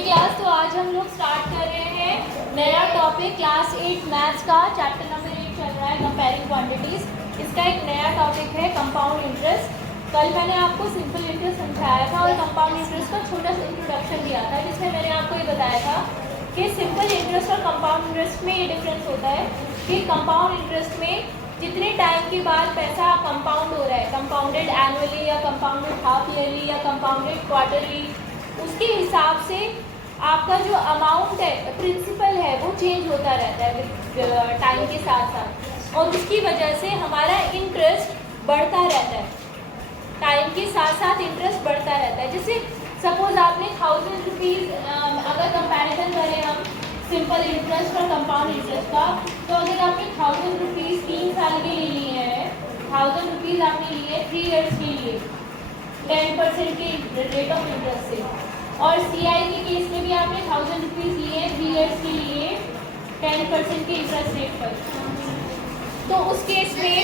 Class तो आज हम लोग स्टार्ट कर रहे हैं नया टॉपिक क्लास 8 मैथ्स का चैप्टर नंबर 8 चल रहा है कंपेयरिंग क्वांटिटीज। इसका एक नया टॉपिक है कंपाउंड इंटरेस्ट। कल मैंने आपको सिंपल इंटरेस्ट समझाया था और कंपाउंड इंटरेस्ट का छोटा सा इंट्रोडक्शन दिया था, जिसमें मैंने आपको ये बताया था कि सिंपल इंटरेस्ट और कंपाउंड इंटरेस्ट में ये डिफरेंस होता है कि कंपाउंड इंटरेस्ट में जितने टाइम के बाद पैसा कंपाउंड हो रहा है, कंपाउंडेड एनुअली या कंपाउंडेड हाफ ईयरली या कंपाउंडेड क्वार्टरली, उसके हिसाब से आपका जो अमाउंट है, प्रिंसिपल है, वो चेंज होता रहता है टाइम के साथ साथ, और उसकी वजह से हमारा इंटरेस्ट बढ़ता रहता है। टाइम के साथ साथ इंटरेस्ट बढ़ता रहता है। जैसे सपोज आपने 1000 रुपीज़, अगर कंपैरिजन करें हम सिंपल इंटरेस्ट और कंपाउंड इंटरेस्ट का, तो अगर आपने 1000 रुपीज़ 3 साल के लिए लिए हैं, 1000 रुपीज़ आपने लिए 3 ईयर्स के लिए 10% के रेट ऑफ इंटरेस्ट से, और CI के केस में भी आपने 1000 रुपीज़ लिए 3 ईयर्स के लिए 10% के इंटरेस्ट रेट पर, तो उस केस में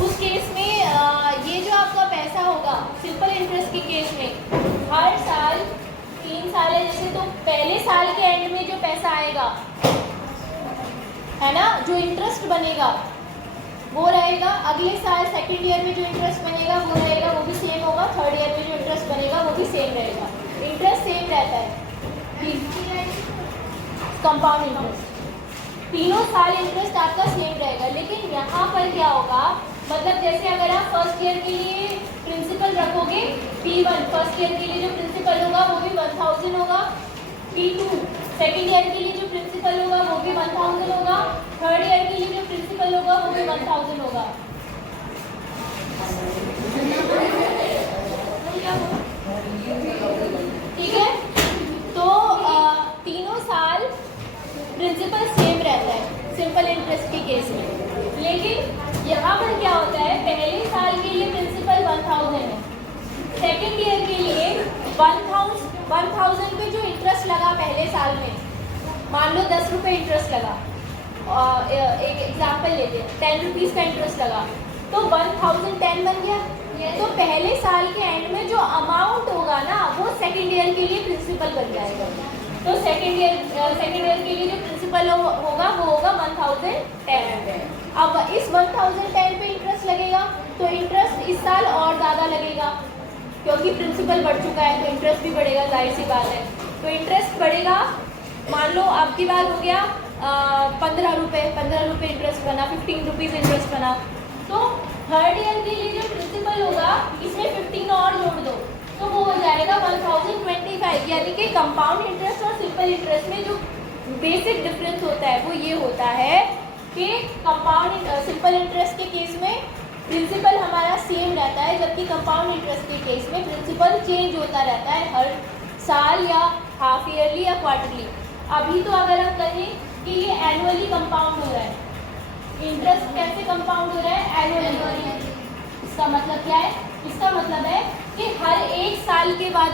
उस केस में ये जो आपका पैसा होगा सिंपल इंटरेस्ट के केस में हर साल 3 साल है जैसे, तो पहले साल के एंड में जो पैसा आएगा है ना, जो इंटरेस्ट बनेगा वो रहेगा। अगले साल सेकंड ईयर में जो इंटरेस्ट बनेगा वो रहेगा, वो भी सेम होगा। थर्ड ईयर में जो इंटरेस्ट बनेगा वो भी सेम रहेगा। इंटरेस्ट सेम रहता है, कंपाउंड इंटरेस्ट तीनों साल इंटरेस्ट आपका सेम रहेगा। लेकिन यहाँ पर क्या होगा, मतलब जैसे अगर आप फर्स्ट ईयर के लिए प्रिंसिपल रखोगे P1, फर्स्ट ईयर के लिए जो प्रिंसिपल होगा वो भी 1000 होगा। P2 सेकेंड ईयर के लिए जो प्रिंसिपल होगा वो भी 1000 होगा। थर्ड ईयर के लिए जो प्रिंसिपल होगा वो भी 1000 होगा। ठीक है, तो तीनों साल प्रिंसिपल सेम रहता है सिंपल इंटरेस्ट के केस में। लेकिन यहाँ पर क्या होता है, पहले साल के लिए प्रिंसिपल 1000 है, सेकेंड ईयर के लिए 1000 पे जो इंटरेस्ट लगा पहले साल में, मान लो 10 रुपये इंटरेस्ट लगा, एक एग्जाम्पल लेते हैं, 10 रुपीज़ का इंटरेस्ट लगा, तो 1010 बन गया। तो पहले साल के एंड में जो अमाउंट होगा ना, वो सेकेंड ईयर के लिए प्रिंसिपल बन जाएगा। तो सेकेंड ईयर के लिए जो प्रिंसिपल होगा वो होगा 1010। अब इस 1010 पे इंटरेस्ट लगेगा, तो इंटरेस्ट इस साल और ज़्यादा लगेगा क्योंकि प्रिंसिपल बढ़ चुका है, तो इंटरेस्ट भी बढ़ेगा, जाहिर सी बात है। तो इंटरेस्ट बढ़ेगा, मान लो अब की बार हो गया 15 रुपये इंटरेस्ट बना, 15 रुपीज़ इंटरेस्ट बना। तो थर्ड ईयर के लिए जो प्रिंसिपल होगा इसमें 15 और जोड़ दो, तो वो हो जाएगा 1025। यानी कि कंपाउंड इंटरेस्ट और सिंपल इंटरेस्ट में जो बेसिक डिफरेंस होता है वो ये होता है कि कंपाउंड सिंपल इंटरेस्ट के केस में प्रिंसिपल हमारा सेम रहता है, जबकि कंपाउंड इंटरेस्ट के केस में प्रिंसिपल चेंज होता रहता है हर साल या हाफ ईयरली या क्वार्टरली। अभी तो अगर हम कहें कि ये एनुअली कंपाउंड हो रहा है, इंटरेस्ट कैसे कंपाउंड हो रहा है, एनुअली। इसका मतलब क्या है, इसका मतलब है कि हर एक साल के बाद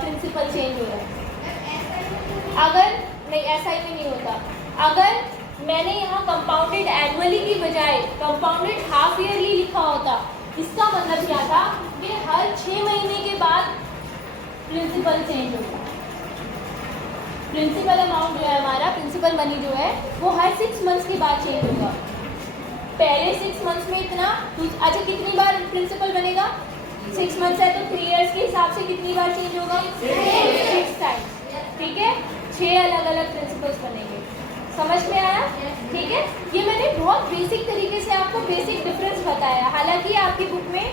प्रिंसिपल चेंज हो रहा है। अगर नहीं, ऐसा ही नहीं होता। अगर मैंने यहाँ कंपाउंडेड एनुअली की बजाय कंपाउंडेड हाफ ईयरली लिखा होता, इसका मतलब क्या था कि हर 6 महीने के बाद प्रिंसिपल चेंज होता। प्रिंसिपल अमाउंट जो है हमारा, प्रिंसिपल मनी जो है, वो हर 6 मंथ्स के बाद चेंज होगा। पहले 6 मंथ्स में इतना, अच्छा कितनी बार प्रिंसिपल बनेगा, 6 मंथ्स है तो 3 इयर्स के हिसाब से कितनी बार चेंज होगा, 6 टाइम। ठीक है, 6 अलग अलग प्रिंसिपल्स बनेंगे। समझ में आया? ठीक है, ये मैंने बहुत बेसिक तरीके से आपको बेसिक डिफरेंस बताया। हालांकि आपकी बुक में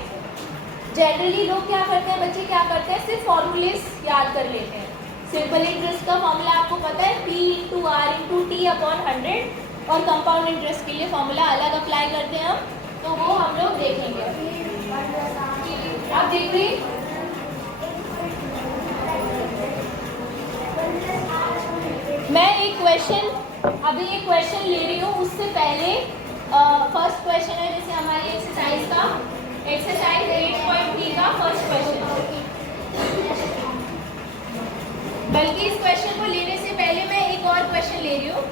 जनरली लोग क्या करते हैं, बच्चे क्या करते हैं, सिर्फ फॉर्मूलेस याद कर लेते हैं। सिंपल इंटरेस्ट का फॉर्मूला आपको पता है, P/R/T/100, और कंपाउंड इंटरेस्ट के लिए फॉर्मूला अलग अप्लाई करते हैं हम, तो वो हम लोग देखेंगे। आप देख रही, मैं अभी एक क्वेश्चन ले रही हूँ। उससे पहले फर्स्ट क्वेश्चन है, जैसे हमारी एक्सरसाइज 8.3 का फर्स्ट क्वेश्चन। बल्कि इस क्वेश्चन को लेने से पहले मैं एक और क्वेश्चन ले रही हूँ।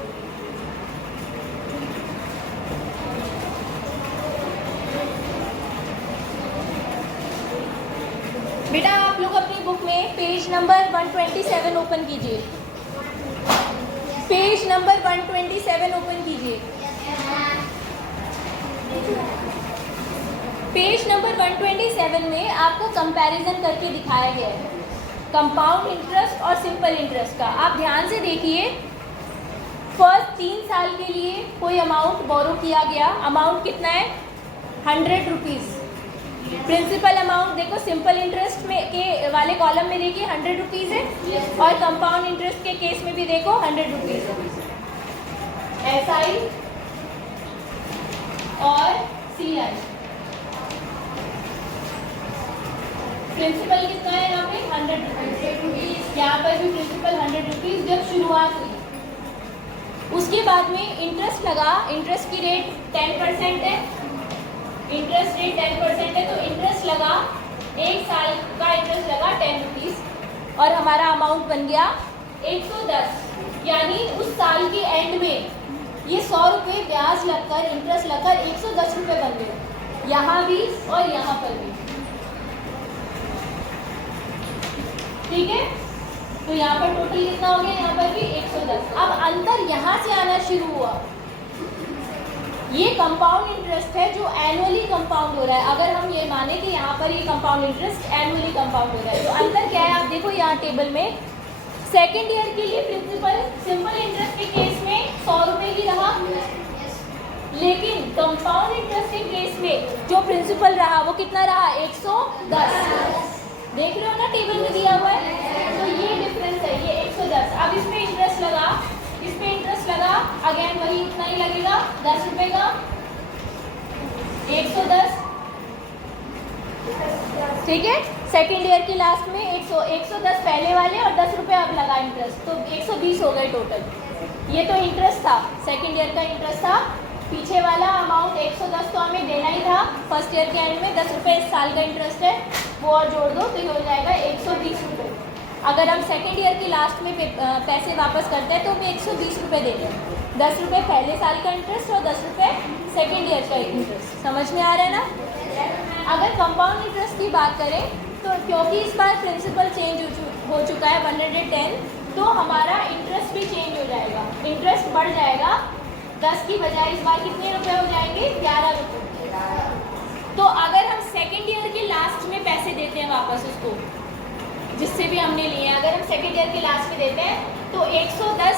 बेटा आप लोग अपनी बुक में पेज नंबर 127 ओपन कीजिए। पेज नंबर 127 ओपन कीजिए। पेज नंबर 127 में आपको कंपैरिजन करके दिखाया गया है कंपाउंड इंटरेस्ट और सिंपल इंटरेस्ट का। आप ध्यान से देखिए, फर्स्ट 3 साल के लिए कोई अमाउंट बोरो किया गया, अमाउंट कितना है 100 रुपीज़। प्रिंसिपल अमाउंट देखो सिंपल इंटरेस्ट में के वाले कॉलम में देखिए 100 रुपीज़ है और कंपाउंड इंटरेस्ट के केस में भी देखो 100 रुपीज़ है। SI और CI प्रिंसिपल कितना है यहाँ पे 100 रुपीज़, यहाँ पर भी प्रिंसिपल 100 रुपीज़ जब शुरुआत हुई। उसके बाद में इंटरेस्ट लगा, इंटरेस्ट की रेट 10% है, इंटरेस्ट रेट 10% है, तो इंटरेस्ट लगा 1 साल का इंटरेस्ट लगा 10 रुपीज़ और हमारा अमाउंट बन गया 110। यानी उस साल के एंड में ये 100 रुपये ब्याज लगकर इंटरेस्ट लगकर 110 रुपये बन गए, यहाँ भी और यहाँ पर भी। ठीक है, तो यहाँ पर टोटल कितना हो गया, यहाँ पर भी 110। अब अंतर यहाँ से आना शुरू हुआ, ये कंपाउंड इंटरेस्ट है जो एनुअली कंपाउंड हो रहा है। अगर हम ये माने कि यहाँ पर ये कंपाउंड इंटरेस्ट एनुअली कंपाउंड हो रहा है, तो अंतर क्या है आप देखो यहाँ टेबल में। सेकेंड ईयर के लिए प्रिंसिपल सिंपल इंटरेस्ट के केस में 100 रुपये की रहा, लेकिन कंपाउंड इंटरेस्ट के केस में जो प्रिंसिपल रहा वो कितना रहा 110। देख रहे हो ना टेबल में दिया हुआ है, तो ये डिफरेंस है, ये 110। अब इसमें इंटरेस्ट लगा, इसमें इंटरेस्ट लगा, अगेन वही इतना ही लगेगा 10 रुपये का 110। ठीक है, सेकेंड ईयर की लास्ट में 110 पहले वाले और 10 रुपये अब लगा इंटरेस्ट, तो 120 हो गए टोटल। ये तो इंटरेस्ट था, सेकेंड ईयर का इंटरेस्ट था। पीछे वाला अमाउंट 110 तो हमें देना ही था फर्स्ट ईयर के एंड में, 10 रुपये इस साल का इंटरेस्ट है वो और जोड़ दो तो ये हो जाएगा 120 रुपये। अगर हम सेकेंड ईयर की लास्ट में पैसे वापस करते हैं तो हमें 120 रुपये देते हैं, 10 रुपये पहले साल का इंटरेस्ट और 10 रुपये सेकेंड ईयर का इंटरेस्ट। समझ में आ रहा है ना। अगर कंपाउंड इंटरेस्ट की बात करें तो क्योंकि इस बार प्रिंसिपल चेंज हो चुका है 110, तो हमारा इंटरेस्ट भी चेंज हो जाएगा, इंटरेस्ट बढ़ जाएगा। 10 की बजाय इस बार कितने रुपए हो जाएंगे 11 रुपये। तो अगर हम सेकेंड ईयर के लास्ट में पैसे देते हैं वापस उसको, जिससे भी हमने लिए हैं, अगर हम सेकेंड ईयर के लास्ट में देते हैं तो 110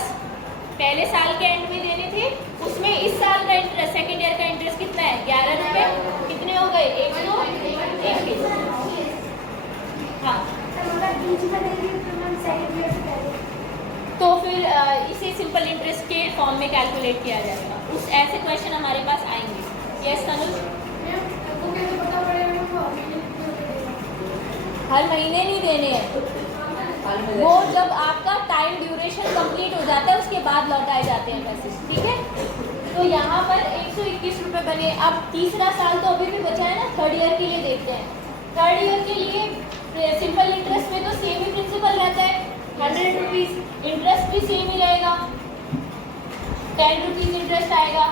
पहले साल के एंड में देने थे, उसमें इस साल का इंटरेस्ट सेकेंड ईयर का इंटरेस्ट कितना है 11 रुपये, कितने हो गए 121। हाँ, तो फिर इसे सिंपल इंटरेस्ट के फॉर्म में कैलकुलेट किया जाएगा। उस ऐसे क्वेश्चन हमारे पास आएंगे। यस तनुज, हर महीने नहीं देने हैं, वो जब आपका टाइम ड्यूरेशन कंप्लीट हो जाता है उसके बाद लौटाए जाते हैं पैसे। ठीक है, तो यहाँ पर 121 रुपये बने। अब तीसरा साल तो अभी भी बचा है ना, थर्ड ईयर के लिए देखते हैं। थर्ड ईयर के लिए सिंपल इंटरेस्ट में तो सेम ही प्रिंसिपल रहता है 100 रुपीज़, इंटरेस्ट भी सेम ही रहेगा 10 रुपीज़ इंटरेस्ट आएगा।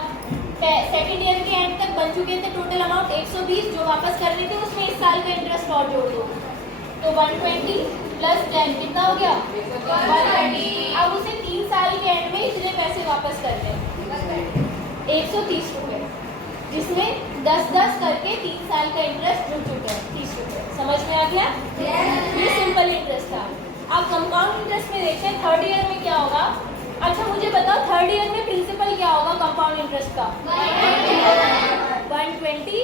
सेकेंड ईयर के एंड तक बन चुके थे टोटल अमाउंट 120 जो वापस करने थे, उसमें इस साल का इंटरेस्ट और जोड़ दो तो 120 + 10 कितना हो गया 130। अब उसे 3 साल के एंड में इतने पैसे वापस करने हैं 130 रुपये, जिसमें 10-10 करके 3 साल का इंटरेस्ट जुड़ चुके हैं 30 रुपये। समझ में आ गया? ये सिंपल इंटरेस्ट था। अब कंपाउंड इंटरेस्ट में देखते हैं थर्ड ईयर में क्या होगा। अच्छा मुझे बताओ थर्ड ईयर में प्रिंसिपल क्या होगा कंपाउंड इंटरेस्ट का 121।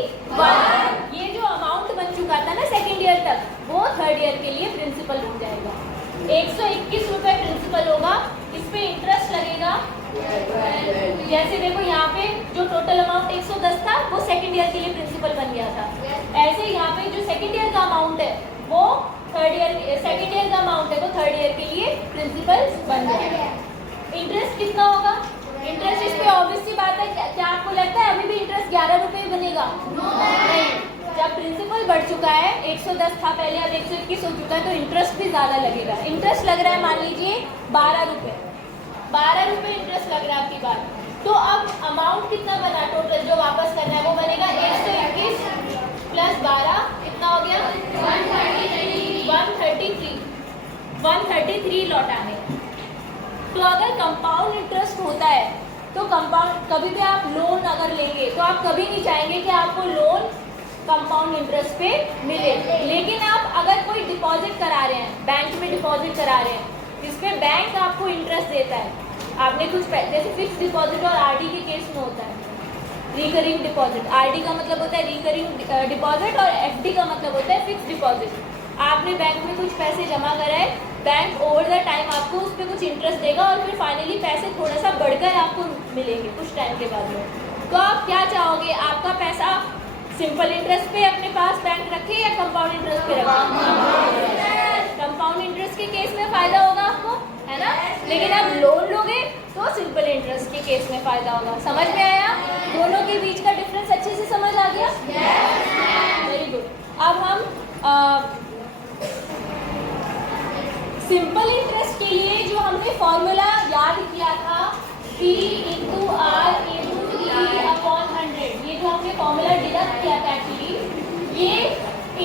ये जो अमाउंट बन चुका था ना सेकेंड ईयर तक, वो थर्ड ईयर के लिए प्रिंसिपल बन जाएगा। 121 रुपये प्रिंसिपल होगा, इस पे इंटरेस्ट लगेगा। जैसे देखो यहाँ पे जो टोटल अमाउंट 110 था वो सेकेंड ईयर के लिए प्रिंसिपल बन गया था, ऐसे यहाँ पे जो सेकेंड ईयर का अमाउंट है वो थर्ड ईयर, सेकेंड ईयर का अमाउंट है वो थर्ड ईयर के लिए प्रिंसिपल बन जाएगा। इंटरेस्ट कितना होगा? इंटरेस्ट इस पे ऑब्वियस सी बात है, क्या आपको लगता है अभी भी इंटरेस्ट 11 रुपये बनेगा? नहीं, जब प्रिंसिपल बढ़ चुका है 110 था पहले, अब 121 हो चुका है, तो इंटरेस्ट भी ज़्यादा लगेगा। इंटरेस्ट लग रहा है मान लीजिए 12 रुपये, 12 रुपये इंटरेस्ट लग रहा है आपकी बात। तो अब अमाउंट कितना बना टोटल जो वापस करना है, वो बनेगा 121 + 12 कितना हो गया 130। 133 लौटाने। तो अगर कंपाउंड इंटरेस्ट होता है तो कंपाउंड कभी भी आप लोन अगर लेंगे तो आप कभी नहीं चाहेंगे कि आपको लोन कंपाउंड इंटरेस्ट पे मिले। लेकिन आप अगर कोई डिपॉजिट करा रहे हैं, बैंक में डिपॉजिट करा रहे हैं जिसमें बैंक आपको इंटरेस्ट देता है, आपने कुछ जैसे फिक्स डिपॉजिट और आरडी के केस में होता है रिकरिंग डिपॉजिट। आरडी का मतलब होता है रिकरिंग डिपॉजिट और एफडी का मतलब होता है फिक्स डिपॉजिट। आपने बैंक में कुछ पैसे जमा कराए, बैंक ओवर द टाइम आपको उस पर कुछ इंटरेस्ट देगा और फिर फाइनली पैसे थोड़ा सा बढ़कर आपको मिलेंगे कुछ टाइम के बाद में। तो आप क्या चाहोगे, आपका पैसा सिंपल इंटरेस्ट पे अपने पास बैंक रखे या कंपाउंड इंटरेस्ट पे रखे? कंपाउंड इंटरेस्ट के केस में फायदा होगा आपको, है ना। लेकिन आप लोन लोगे तो सिंपल इंटरेस्ट के केस में फायदा होगा। समझ में आया? दोनों के बीच का डिफरेंस अच्छे से समझ आ गया? Very good. अब हम सिंपल इंटरेस्ट के लिए जो हमने फॉर्मूला याद किया था P into R into E upon 100, ये जो हमने फॉर्मूला डिडक्ट किया था एक्चुअली ये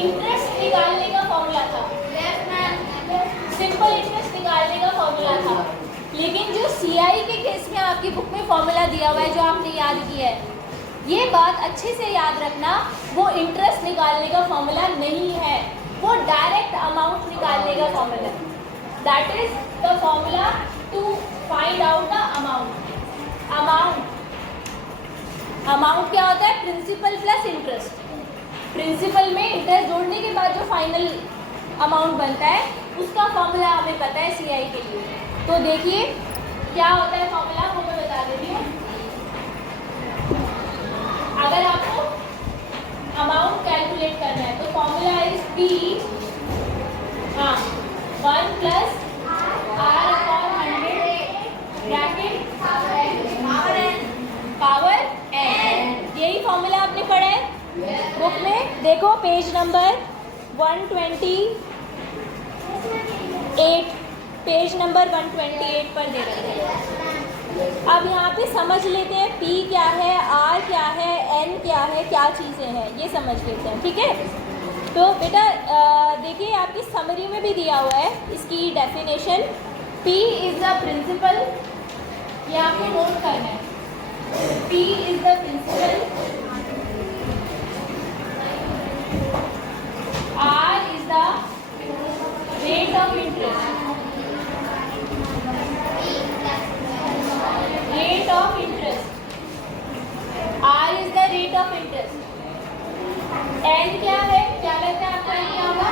इंटरेस्ट निकालने का फॉर्मूला था, सिंपल इंटरेस्ट निकालने का फॉर्मूला था। लेकिन जो CI के केस में आपकी बुक में फॉर्मूला दिया हुआ है जो आपने याद किया है, ये बात अच्छे से याद रखना, वो इंटरेस्ट निकालने का फॉर्मूला नहीं है, वो डायरेक्ट अमाउंट निकालने का फॉर्मूला है। That is the formula to find out the amount. Amount क्या होता है? Principal plus interest. प्रिंसिपल में इंटरेस्ट जोड़ने के बाद जो फाइनल अमाउंट बनता है उसका फॉर्मूला हमें पता है CI के लिए। तो देखिए क्या होता है फॉर्मूला, वो मैं बता देती हूँ। अगर आपको अमाउंट कैलकुलेट करना है तो formula is P 1 plus R upon 100 bracket power n। यही फॉर्मूला आपने पढ़ा है बुक में, देखो पेज नंबर 128, पेज नंबर 128 पर दे रखे हैं। अब यहाँ पे समझ लेते हैं P क्या है, R क्या है, N क्या है, क्या चीज़ें हैं ये समझ लेते हैं, ठीक है। तो बेटा देखिए आपकी समरी में भी दिया हुआ है इसकी definition. P is the principal, ये आपको नोट करना है। P is the principal, R is the rate of interest, rate of interest, R is the rate of interest. N क्या है, क्या लगता है आपका क्या होगा?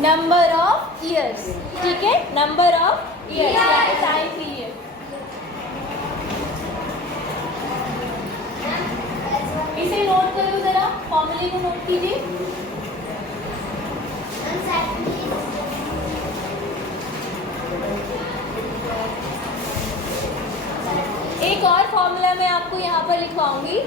नंबर ऑफ ईयर्स, ठीक है, नंबर ऑफ ईयर्स या टाइम पीरियड। इसे नोट करो जरा, फॉर्मूले को नोट कीजिए। एक और फॉर्मूला मैं आपको यहाँ पर लिखवाऊंगी।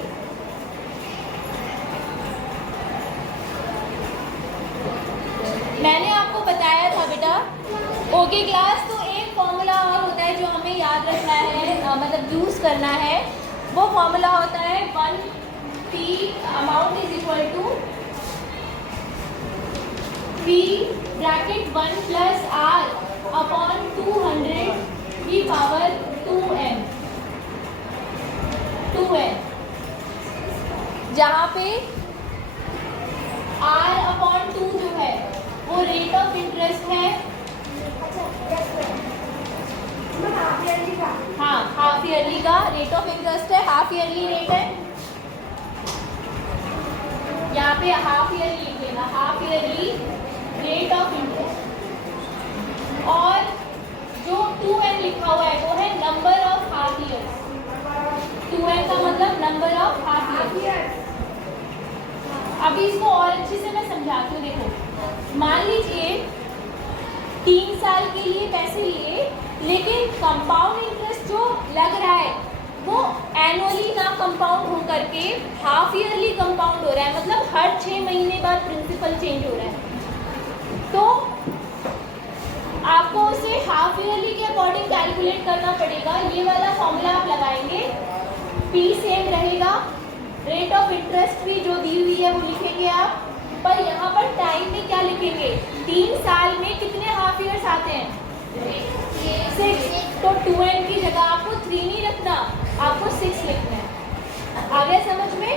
मैंने आपको बताया था बेटा ओके क्लास, तो एक फॉर्मूला और होता है जो हमें याद रखना है, मतलब यूज़ करना है। वो फॉर्मूला होता है 1P amount is equal to P bracket 1 plus R upon 200 की पावर 2n, जहाँ पे R अपॉन 2 जो है वो रेट ऑफ इंटरेस्ट है, हाँ हाफ ईयरली का रेट ऑफ इंटरेस्ट है, हाफ ईयरली रेट है। यहाँ पे हाफ ईयरली लिख लेना, half yearly rate of interest. और जो 2n लिखा हुआ है वो है number of half years. 2n का मतलब नंबर ऑफ हाफ ईयर्स। अभी इसको और अच्छे से मैं समझाती हूँ। देखो मान लीजिए 3 साल के लिए पैसे लिए, लेकिन कंपाउंड इंटरेस्ट जो लग रहा है वो एनुअली ना कंपाउंड हो करके हाफ ईयरली कंपाउंड हो रहा है, मतलब हर 6 महीने बाद प्रिंसिपल चेंज हो रहा है। तो आपको उसे हाफ ईयरली के अकॉर्डिंग कैलकुलेट करना पड़ेगा। ये वाला फॉर्मूला आप लगाएंगे, P सेम रहेगा, रेट ऑफ इंटरेस्ट भी जो दी हुई है वो लिखेंगे आप, पर यहाँ पर टाइम में क्या लिखेंगे? 3 साल में कितने हाफ ईयर्स आते हैं? 6। तो 2n की जगह आपको 3 नहीं रखना, आपको 6 लिखना है। आ गया समझ में?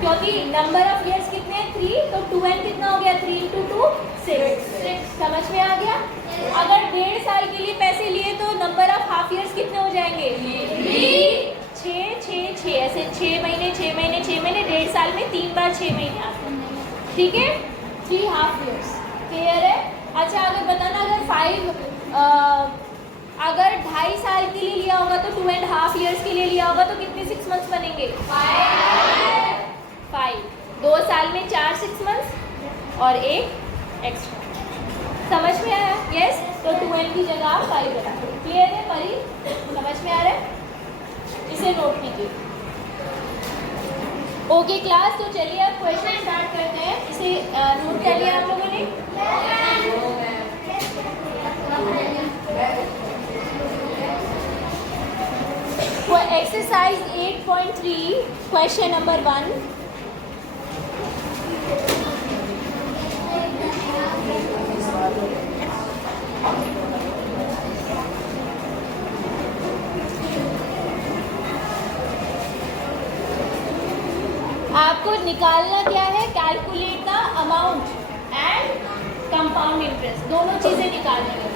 क्योंकि नंबर ऑफ ईयर्स कितने हैं? 3, तो 2n कितना हो गया? 3 × 2 6। समझ में आ गया? अगर 1.5 साल के लिए पैसे लिए तो नंबर ऑफ हाफ ईयर्स कितने हो जाएंगे? 3 6 6 ऐसे 6 महीने 6 महीने 6 महीने, 1.5 साल में 3 बार 6 महीने आते हैं। ठीक है, 3 हाफ ईयर्स। क्लियर है? अच्छा, अगर बताना अगर 2.5 साल के लिए लिया होगा तो 2.5 ईयर्स के लिए लिया होगा तो कितने 6 मंथ्स बनेंगे? 5। 2 साल में 4 6 मंथ्स और 1 एक्स्ट्रा। समझ में आया? यस। तो 2n की जगह आप 5 रखा। क्लियर है परी? समझ में आ रहा है? इसे नोट कीजिए। ओके क्लास, तो चलिए अब क्वेश्चन स्टार्ट करते हैं। इसे नोट कर लिया आप लोगों ने? Exercise 8.3 question number 1। आपको निकालना क्या है? Calculate the amount and compound interest, दोनों चीजें निकालनी है।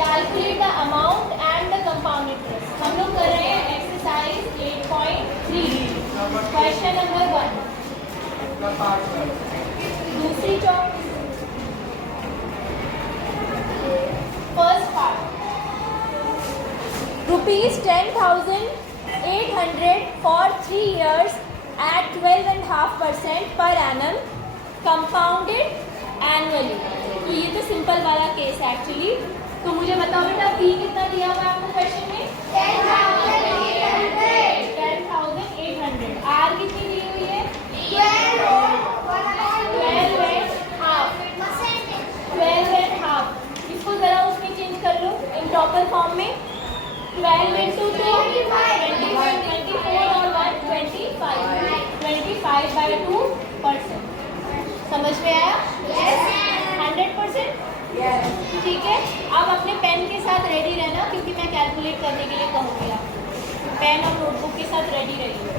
Calculate the amount and the compound interest. हम लोग कर रहे हैं एक्सरसाइज 8.3 क्वेश्चन नंबर 1, दूसरी चौक, first part. ₹10,800 for 3 years at 12.5% per annum compounded annually। ये तो सिंपल वाला केस है एक्चुअली। तो मुझे बताओ बेटा, फी कितना दिया हुआ है आपको क्वेश्चन में? 10,800। आर कितनी दी हुई है? 12.5। इसको जरा उसमें चेंज कर लो इम्प्रॉपर फॉर्म में। 12 × 2 24 और 1 25/2%। समझ में आया? 100%? ठीक है। अब अपने पेन के साथ रेडी रहना, क्योंकि मैं कैलकुलेट करने के लिए कहूँगी आपको। पेन और नोटबुक के साथ रेडी रहिए।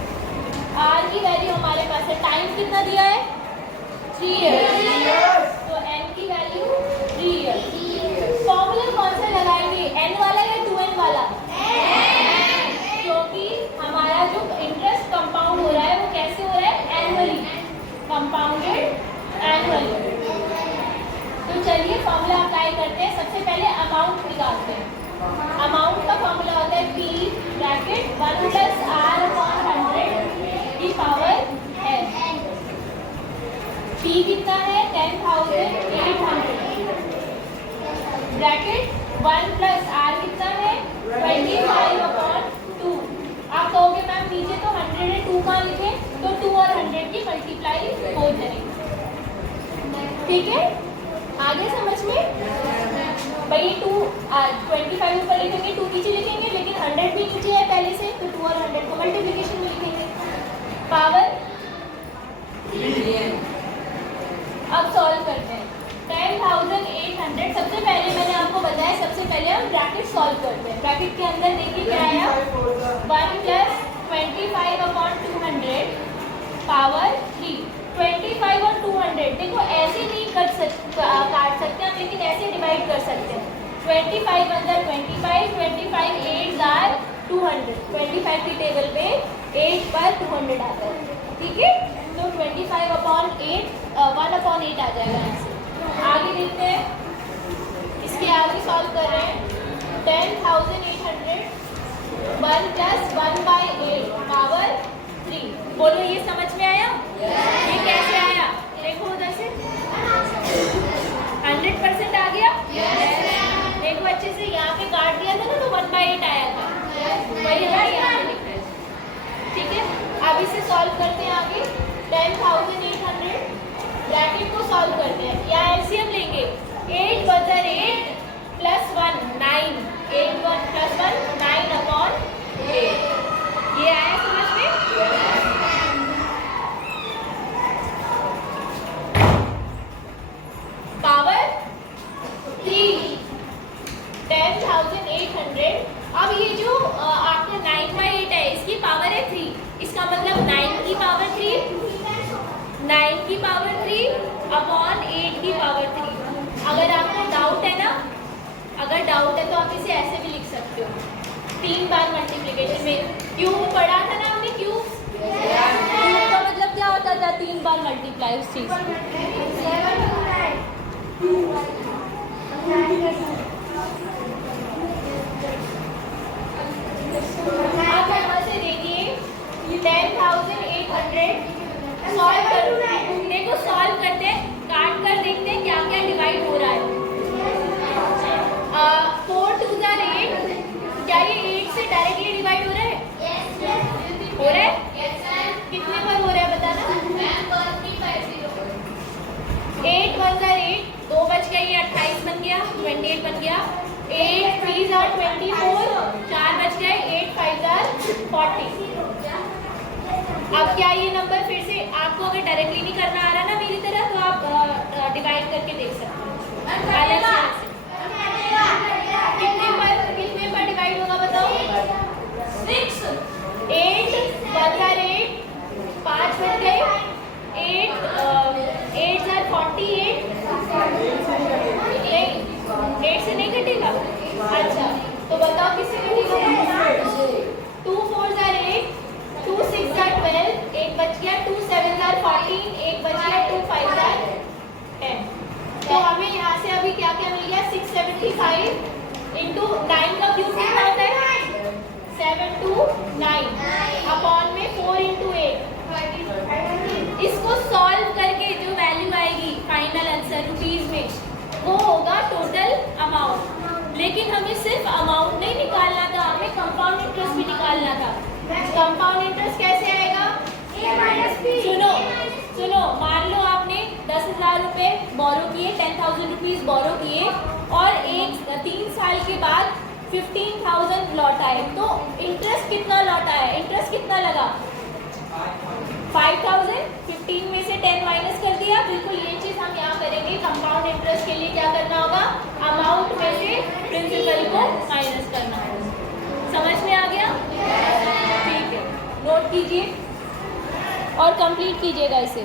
आर की वैल्यू हमारे पास है, टाइम कितना दिया है? 3 इयर्स। तो एन की वैल्यू 3 इयर्स। फॉर्मूला कौन सा लगाएंगे? एन वाला या 2n वाला? क्योंकि हमारा जो इंटरेस्ट कंपाउंड हो रहा है वो कैसे हो रहा है? Annually, compounded annually. तो चलिए फॉर्मूला अप्लाई करते हैं। सबसे पहले अमाउंट निकालते हैं। अमाउंट का फॉर्मूला होता है P ब्रैकेट 1 + R/100 की पावर n। P कितना है? 10,800 ब्रैकेट 1 + R कितना है? 25/2। आप कहोगे मैम नीचे तो 100 है, 2 कहाँ लिखे? तो 2 और 100 की मल्टीप्लाई हो जाएगी। ठीक है, आगे समझ में? भाई 25 ऊपर लिखेंगे, 2 नीचे लिखेंगे, लेकिन 100 भी नीचे है पहले से, तो 2 और 100 को मल्टीप्लिकेशन में लिखेंगे। पावर 3। अब सॉल्व करते हैं। 10,800। सबसे पहले मैंने आपको बताया, सबसे पहले हम ब्रैकेट सॉल्व करते हैं। ब्रैकेट के अंदर देखिए क्या आया? 1 + 25/200 पावर 3। 25 और 200 देखो ऐसे नहीं काट सकते हम, लेकिन ऐसे डिवाइड कर सकते हैं। 25 अंदर 25, 25 8 जार 200। 25 की टेबल पे 8 पर 200 आता है। ठीक है, तो 25/8 1/8 आ जाएगा यहाँ से। आगे देखते हैं, इसके आगे सॉल्व कर रहे हैं। 10,800 1 + 1/8 पावर 3। बोलो ये समझ में आया? ये कैसे आया? देखो उधर से 100% आ गया। देखो अच्छे से, यहाँ पे काट दिया था ना तो 1/8 आया था, वही यहाँ लिखा है। ठीक है, अब इसे सॉल्व करते हैं आगे। 10,800 ब्रैकेट को सॉल्व करते हैं, या एलसीएम लेंगे। 8 + 8 + 1 9। 8 + 1 9/8। ये आया समझ में? अपॉन 8 की पावर 3। अगर आपको डाउट है ना, अगर डाउट है तो आप इसे ऐसे भी लिख सकते हो 3 बार मल्टीप्लिकेशन में। क्यूब पढ़ा था ना हमने, क्यूब का मतलब क्या होता था? 3 बार मल्टीप्लाई उस चीज आप यहाँ से देखिए 10,800 सॉल्व करो। देखो सॉल्व करते हैं, काट कर देखते हैं क्या क्या डिवाइड हो रहा है। 4 2 are 8। क्या ये 8 से डायरेक्टली डिवाइड हो रहा है? हो रहा है? कितने पर हो रहा है बताना? 8 1 are 8, 2 बच गए, ये 28 बन गया, 28 बन गया। 8 3 are 24, 4 बच गए, 8 5 are 40। अब क्या ये नंबर फिर से आपको अगर डायरेक्टली नहीं करना आ रहा ना मेरी तरह, तो आप डिवाइड करके देख सकते हो अलग से। कितने पर डिवाइड होगा बताओ? 6। 8 1 are 8, 5 बच गए, 8 8 are 48। नहीं, 8 से नहीं कटेगा। अच्छा तो बताओ किससे कटेगा? 2 4 are 8, 2 6 are 12, 1 बच गया, 2 7 are 14, 1 बच गया, 2 5 are 10। तो हमें यहाँ से अभी क्या क्या मिल गया? 675 इंटू 9 का क्यूब कितना होता है? 7 2 9 अपॉन में 4 इंटू 8। इसको सॉल्व करके जो वैल्यू आएगी फाइनल आंसर रुपीज में, वो होगा टोटल अमाउंट। लेकिन हमें सिर्फ अमाउंट नहीं निकालना था, हमें कंपाउंड इंटरेस्ट भी निकालना था। कंपाउंड इंटरेस्ट कैसे आएगा? सुनो, मान लो आपने 10,000 रुपये बोरो किए, 10,000 रुपीज बोरो किए, और 3 साल के बाद 15,000 लौट आए, तो इंटरेस्ट कितना लौट आया? इंटरेस्ट कितना लगा? 5,000। 15 में से 10 माइनस कर दिया। बिल्कुल ये चीज हम यहाँ करेंगे। कंपाउंड इंटरेस्ट के लिए क्या करना होगा? अमाउंट में से प्रिंसिपल को माइनस करना होगा। समझ में आ गया? ठीक है, नोट कीजिए और कंप्लीट कीजिएगा इसे।